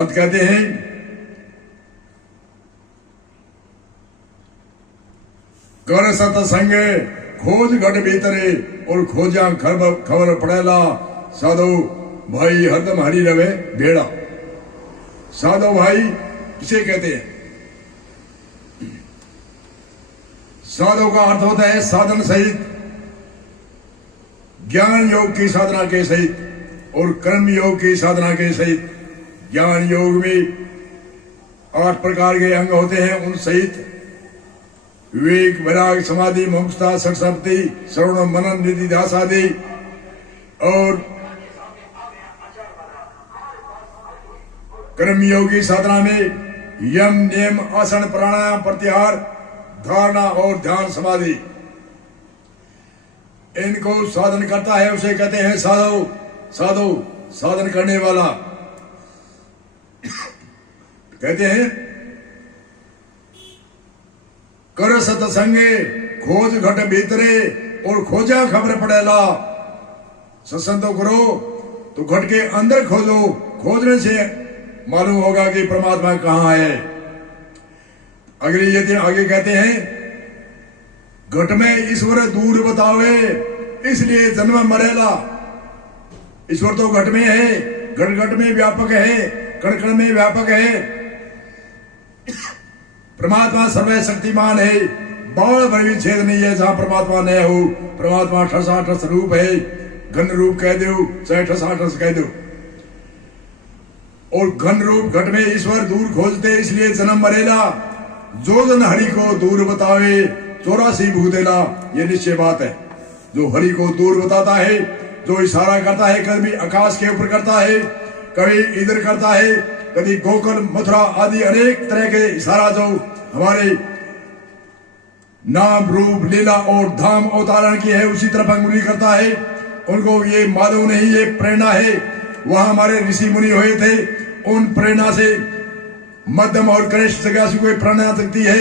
कहते हैं कर सतसंग खोज घट भीतरे और खोजा खबर पड़ेला साधो भाई हरदम हरी रवे भेड़ा। साधो भाई किसे कहते हैं? साधो का अर्थ होता है साधन सहित, ज्ञान योग की साधना के सहित और कर्म योग की साधना के सहित। ज्ञान योग में 8 प्रकार के अंग होते हैं, उन सहित विवेक, वैराग, समाधि, मोक्षता, सत्सप्ति, श्रवण, मनन, निधि, ध्यास आदि। और कर्म योग की साधना में यम, नियम, आसन, प्राणायाम, प्रत्याहार, धारणा और ध्यान समाधि, इनको साधन करता है उसे कहते हैं साधो। साधो साधन करने वाला कहते हैं। कर सतसंगे खोज घट भीतरे और खोजा खबर पड़ेला। सत्संग तो करो तो घट के अंदर खोजो, खोजने से मालूम होगा कि परमात्मा कहां है। अगली ये आगे कहते हैं घट में ईश्वर दूर बतावे इसलिए जन्म मरेला। ईश्वर तो घट में है, घट घट में व्यापक है, कण कण में व्यापक है। परमात्मा सर्वशक्तिमान है, बाल भर भी छेद नहीं है जहां परमात्मा न हो। परमात्मा ठसाठस रूप है, घन रूप कह दो चाहे ठसाठस कह दो। और घन रूप घट में ईश्वर दूर खोजते इसलिए जन्म मरेला। जो जन हरि को दूर बतावे 84 भूतेला, ये निश्चय बात है। जो हरि को दूर बताता है, जो इशारा करता है, कभी आकाश के ऊपर करता है, कभी इधर करता है, कभी गोकुल, मथुरा आदि अनेक तरह के इशारा जो हमारे नाम, रूप, लीला और धाम अवतारण की है उसी तरफ अंगुली करता है। उनको ये मालूम नहीं, ये प्रेरणा है। वहां हमारे ऋषि मुनि हुए थे, उन प्रेरणा से मध्यम और कनिष्ठ जिज्ञासु को प्रेरणा सकती है।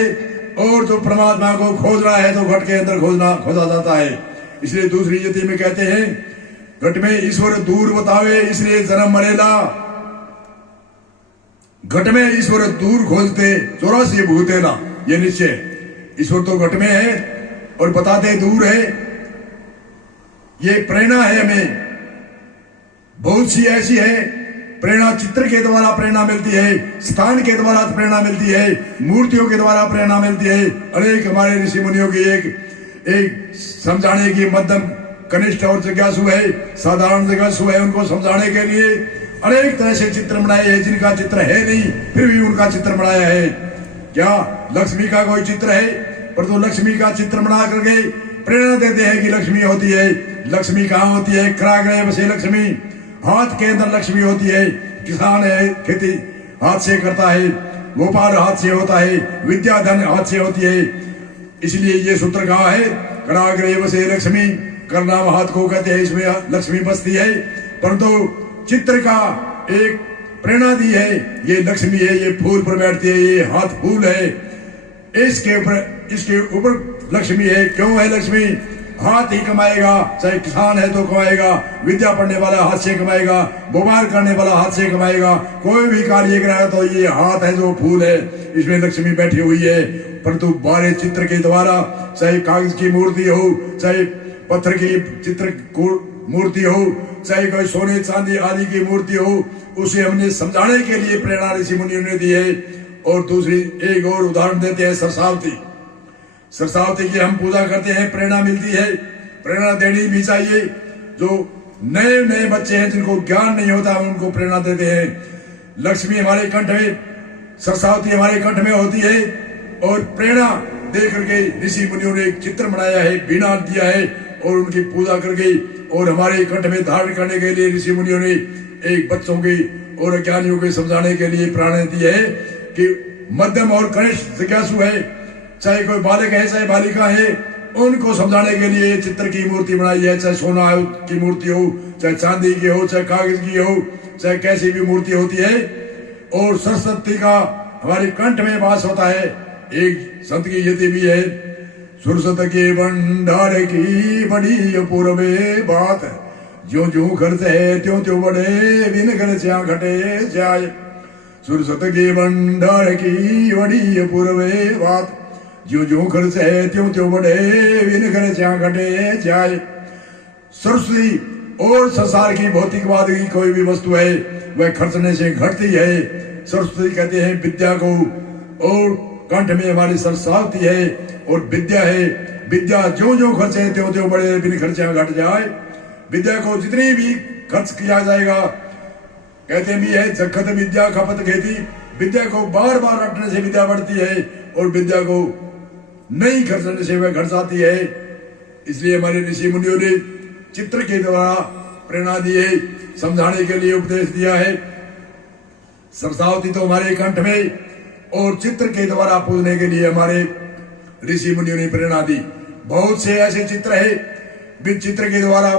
और जो परमात्मा को खोज रहा है तो घट के अंदर खोजा जाता है। इसलिए दूसरी यति में कहते हैं घट में ईश्वर दूर बतावे इसलिए जन्म मरेला। घट में ईश्वर दूर खोजते 84 भूतेला, ये निश्चय। ईश्वर तो घट में है और बताते दूर है। ये प्रेरणा है, हमें बहुत सी ऐसी है प्रेरणा। चित्र के द्वारा प्रेरणा मिलती है, स्थान के द्वारा प्रेरणा मिलती है, मूर्तियों के द्वारा प्रेरणा मिलती है। अनेक हमारे ऋषि मुनियों की एक समझाने की मध्यम, कनिष्ठ और जिज्ञासु है, साधारण जिज्ञासु है। उनको समझाने के लिए अनेक तरह से चित्र बनाए हैं। जिनका चित्र है नहीं फिर भी उनका चित्र बनाया है। क्या लक्ष्मी का कोई चित्र है? पर तो लक्ष्मी का चित्र बना करके प्रेरणा देते हैं कि लक्ष्मी होती है। लक्ष्मी कहाँ होती है? कराग्रह बसे लक्ष्मी, हाथ के अंदर लक्ष्मी होती है। किसान है, खेती हाथ से करता है, व्यापार हाथ से होता है, विद्या धन हाथ से होती है। इसलिए ये सूत्र कहा है कराग्रह बसे लक्ष्मी, करनाम हाथ को कहते हैं, इसमें लक्ष्मी बसती है। परंतु चित्र का एक प्रेरणा दी है, ये लक्ष्मी है, ये फूल पर बैठती है, ये हाथ फूल है, इसके ऊपर लक्ष्मी है। क्यों है लक्ष्मी? हाथ ही कमाएगा, चाहे किसान है तो कमाएगा, विद्या पढ़ने वाला हाथ से कमाएगा, व्यापार करने वाला हाथ से कमाएगा, कोई भी कार्य कराएगा तो ये हाथ है जो फूल है, इसमें लक्ष्मी बैठी हुई है। परंतु बारे चित्र के द्वारा, चाहे कागज की मूर्ति हो, चाहे पत्थर की चित्र मूर्ति हो, चाहे कोई सोने चांदी आदि की मूर्ति हो, उसे हमने समझाने के लिए प्रेरणा ऋषि मुनियों ने दी है। और दूसरी एक और उदाहरण देते हैं सरसावती। सरसावती की हम पूजा करते हैं, प्रेरणा मिलती है। प्रेरणा देनी भी चाहिए। जो नए नए बच्चे हैं जिनको ज्ञान नहीं होता उनको प्रेरणा देते हैं। लक्ष्मी हमारे कंठ में, सरसावती हमारे कंठ में होती है। और प्रेरणा दे करके ऋषि मुनियों ने एक चित्र बनाया है, बीना दिया है और उनकी पूजा करके और हमारे कंठ में धारण करने के लिए ऋषि मुनियों ने एक बच्चों की और अज्ञानियों के समझाने के लिए प्रेरणा दी है कि मध्यम और कनिष्ठ जिज्ञासु है, चाहे कोई बालक है चाहे बालिका है, उनको समझाने के लिए चित्र की मूर्ति बनाई है। चाहे सोना की मूर्ति हो, चाहे चांदी की हो, चाहे कागज की हो, चाहे कैसी भी मूर्ति होती है। और सरस्वती का हमारे कंठ में वास होता है। एक संत की यति भी है, सुरसत के भंडार की बड़ी अपूर्वे बात, ज्यो ज्यो करते त्यों त्यों बढ़े, बिन कर घटे जाय। सुरसत के भंडार की वड़ी पूर्वे बात, जो जो खर्च है त्यों त्यों बढ़े, बिन खर्चा घटे जाए। सरस्वती और संसार की भौतिकवाद की कोई भी वस्तु है वह खर्चने से घटती है। सरस्वती कहते हैं विद्या को, और कंठ में हमारी सरस्वती है और विद्या है। विद्या जो जो खर्चे त्यों त्यों बढ़े, बिन खर्चा घट जाए। विद्या को जितनी भी खर्च किया जाएगा, कहते भी है जखत विद्या खपत खेती, विद्या को बार बार रटने से विद्या बढ़ती है और विद्या को नहीं खर्चने से वह घट जाती है। इसलिए हमारे ऋषि मुनियों ने चित्र के द्वारा प्रेरणा दी है, समझाने के लिए उपदेश दिया है। सरस्वती तो हमारे कंठ में, और चित्र के द्वारा पूजने के लिए हमारे ऋषि मुनियों ने प्रेरणा दी। बहुत से ऐसे चित्र है भी चित्र के द्वारा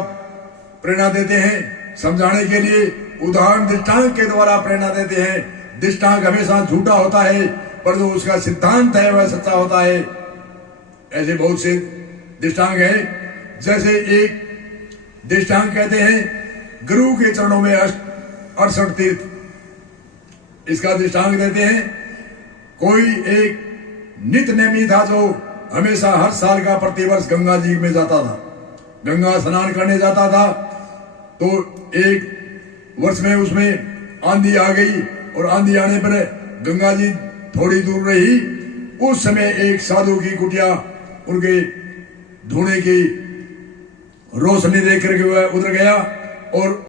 प्रेरणा देते हैं, समझाने के लिए उदाहरण दृष्टांत के द्वारा प्रेरणा देते हैं। दृष्टांत हमेशा झूठा होता है, पर जो उसका सिद्धांत है वह सच्चा होता है। ऐसे बहुत से दृष्टांत है। जैसे एक दृष्टांत कहते हैं गुरु के चरणों में 68 तीर्थ, इसका दृष्टांत देते हैं। कोई एक नित्य नेमी था जो हमेशा हर साल का प्रतिवर्ष गंगा जी में जाता था, गंगा स्नान करने जाता था। तो एक वर्ष में उसमें आंधी आ गई, और आंधी आने पर गंगा जी थोड़ी दूर रही। उस समय एक साधु की कुटिया उनके धुएं की रोशनी देख करके वह उतर गया और